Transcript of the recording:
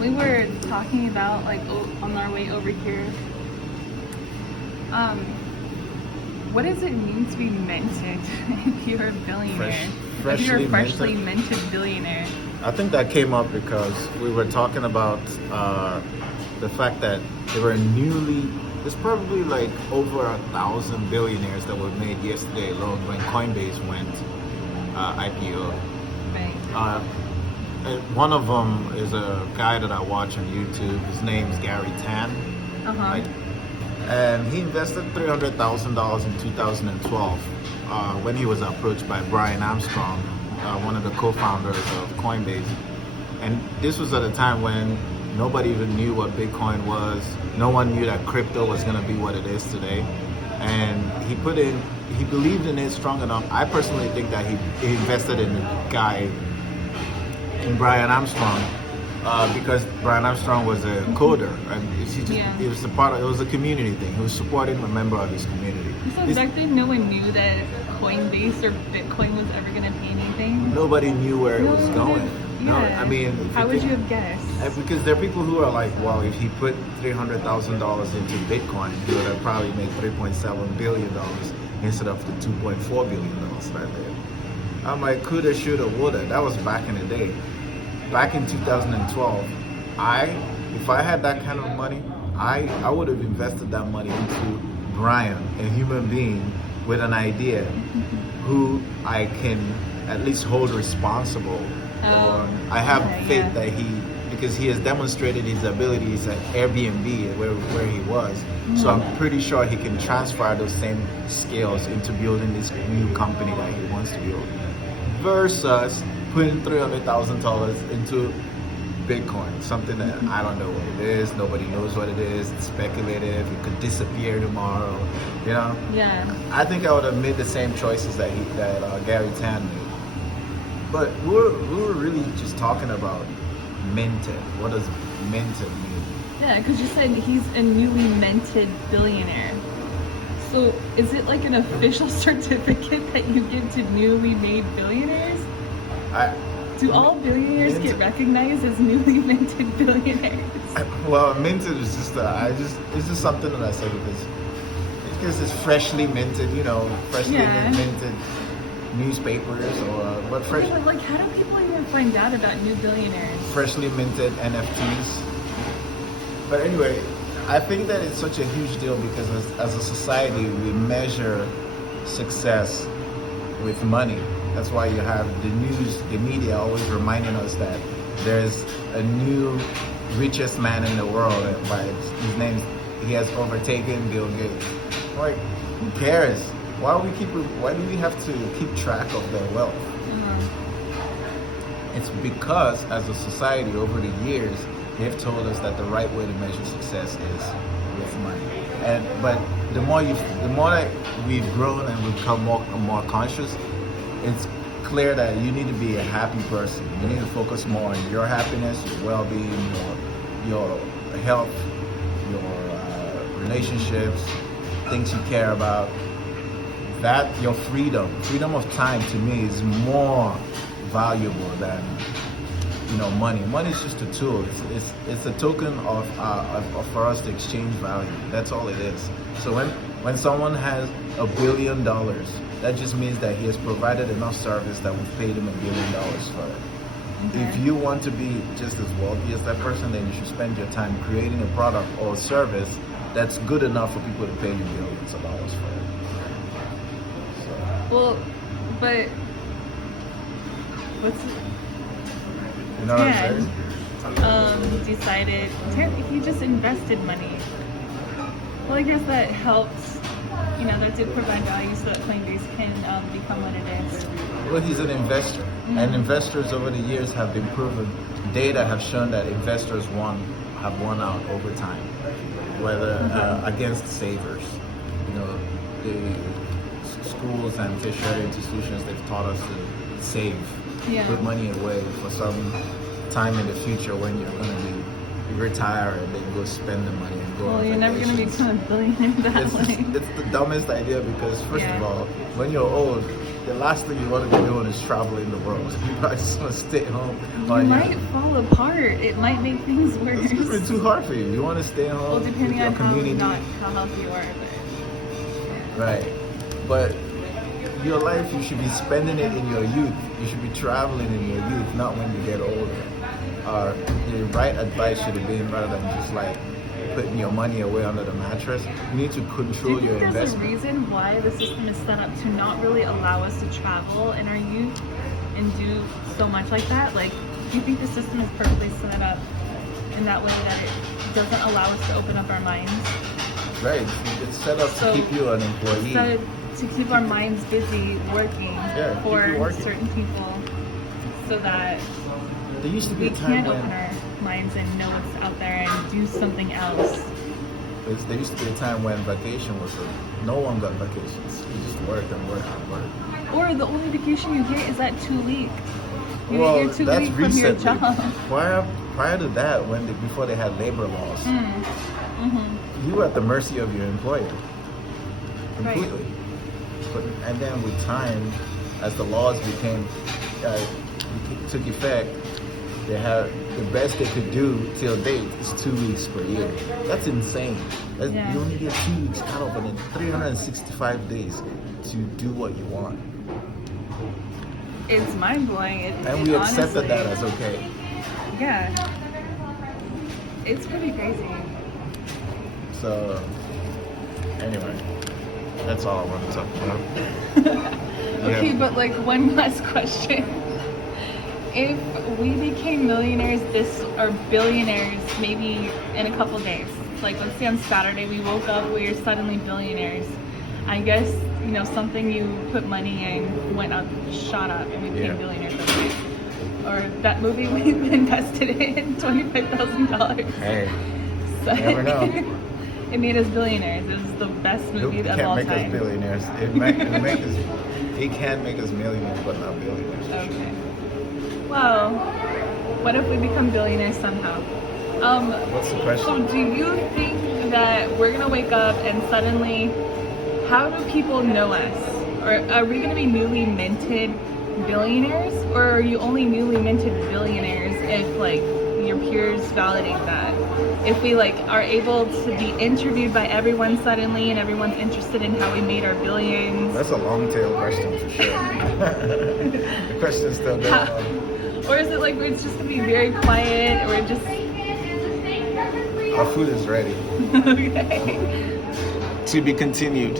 We were talking about, like, on our way over here, what does it mean to be minted if you're a billionaire? If you're a freshly minted billionaire. I think that came up because we were talking about the fact that there's probably like over 1,000 billionaires that were made yesterday alone when Coinbase went IPO. Right. And one of them is a guy that I watch on YouTube. His name's Gary Tan. And he invested $300,000 in 2012 when he was approached by Brian Armstrong, one of the co-founders of Coinbase. And this was at a time when nobody even knew what Bitcoin was. No one knew that crypto was going to be what it is today. And he believed in it strong enough. I personally think that he invested in the guy, in Brian Armstrong, because Brian Armstrong was a coder, and it was a community thing. He was supporting a member of his community. So back then, no one knew that Coinbase or Bitcoin was ever going to be anything. Nobody knew where it was going. Yeah. No, I mean, how would you have guessed? Because there are people who are like, well, if he put $300,000 into Bitcoin, he would have probably made $3.7 billion instead of the $2.4 billion right there. I'm like, coulda, shoulda, woulda. That was back in the day. Back in 2012, if I had that kind of money, I would have invested that money into Brian, a human being with an idea who I can at least hold responsible. I have faith that because he has demonstrated his abilities at Airbnb where he was. So I'm pretty sure he can transfer those same skills into building this new company that he wants to build. Versus putting $300,000 into Bitcoin, something that I don't know what it is, nobody knows what it is, it's speculative, it could disappear tomorrow, you know? Yeah. I think I would have made the same choices that Gary Tan made. But we were really just talking about minted. What does minted mean? Yeah, because you said he's a newly minted billionaire. So is it like an official certificate that you give to newly made billionaires? Do all billionaires get recognized as newly minted billionaires? Well, minted is just it's just something that I say because it's freshly minted, freshly minted newspapers or what fresh. Yeah, but like, how do people even find out about new billionaires? Freshly minted NFTs. But anyway, I think that it's such a huge deal because as a society we measure success with money. That's why you have the news, the media always reminding us that there's a new richest man in the world. He has overtaken Bill Gates. Like, who cares? Why do we have to keep track of their wealth? It's because as a society over the years, they've told us that the right way to measure success is with money. But the more that we've grown and we've become more conscious, it's clear that you need to be a happy person. You need to focus more on your happiness, your well-being, your health, your relationships, things you care about. That your freedom of time to me is more valuable than money. Money is just a tool. It's a token of for us to exchange value. That's all it is. So when someone has $1 billion, that just means that he has provided enough service that we've paid him $1 billion for it. Okay. If you want to be just as wealthy as that person, then you should spend your time creating a product or a service that's good enough for people to pay you billions of dollars for it. Well, but what's you know what I'm saying? He decided he just invested money. Well, I guess that helps. That did provide value so that Coinbase can become what it is. Well, he's an investor, and investors over the years have been proven. Data have shown that investors have won out over time, whether against savers. The schools and tertiary institutions, they've taught us to save, put money away for some time in the future when you're going to be retire and then go spend the money and go Well, on you're never gonna vacations. become a billionaire that way. It's the dumbest idea because first Yeah. of all, when you're old, the last thing you want to be doing is traveling the world. You probably just want to stay home. You might fall apart. It might make things worse. It's gonna be too hard for you. You want to stay home. Well, depending with your on community. how healthy you are. But Right. But your life, you should be spending it in your youth. You should be traveling in your youth, not when you get older. The right advice should have been, rather than just like putting your money away under the mattress, you need to do control you your think there's a investment. reason why the system is set up to not really allow us to travel in our youth and do so much like that? Like, do you think the system is perfectly set up in that way that it doesn't allow us to open up our minds? Right. It's set up So, to keep you an employee. So to keep our minds busy working Yeah, keep for you working. certain people so that There used to be we a time can open when our minds and know what's out there and do something else. there used to be a time when vacation was no one got vacations. You just worked and worked and worked. Or the only vacation you get is that 2 week. You Well, get your 2 that's week from your recently. job. Prior to that, before they had labor laws, Mm-hmm. you were at the mercy of your employer Right. completely. And then with time, as the laws took effect, they had the best they could do till date is 2 weeks per year. That's insane. Yeah. You only get 2 weeks out of it, 365 days to do what you want. It's mind blowing. And we accepted that as okay. Yeah. It's pretty crazy. So, anyway, that's all I want to talk about. Okay, Yeah. but like one last question. If we became millionaires or billionaires maybe in a couple days, like let's say on Saturday we woke up, we were suddenly billionaires. I guess, something you put money in went up, shot up, and we became Yeah. billionaires overnight. Or that movie we invested in, $25,000. Hey, So never know. It made us billionaires. This is the best movie It of can't all make time. us billionaires. It can make us millionaires, but not billionaires. Okay. Well, what if we become billionaires somehow? What's the So question? do you think that we're gonna wake up and suddenly, how do people know us? Or are we gonna be newly minted billionaires? Or are you only newly minted billionaires if like your peers validate that? If we are able to be interviewed by everyone suddenly and everyone's interested in how we made our billions. That's a long tail question for sure. The question's still going on. Or is it it's just gonna be very quiet or just Our food is ready. okay. To be continued.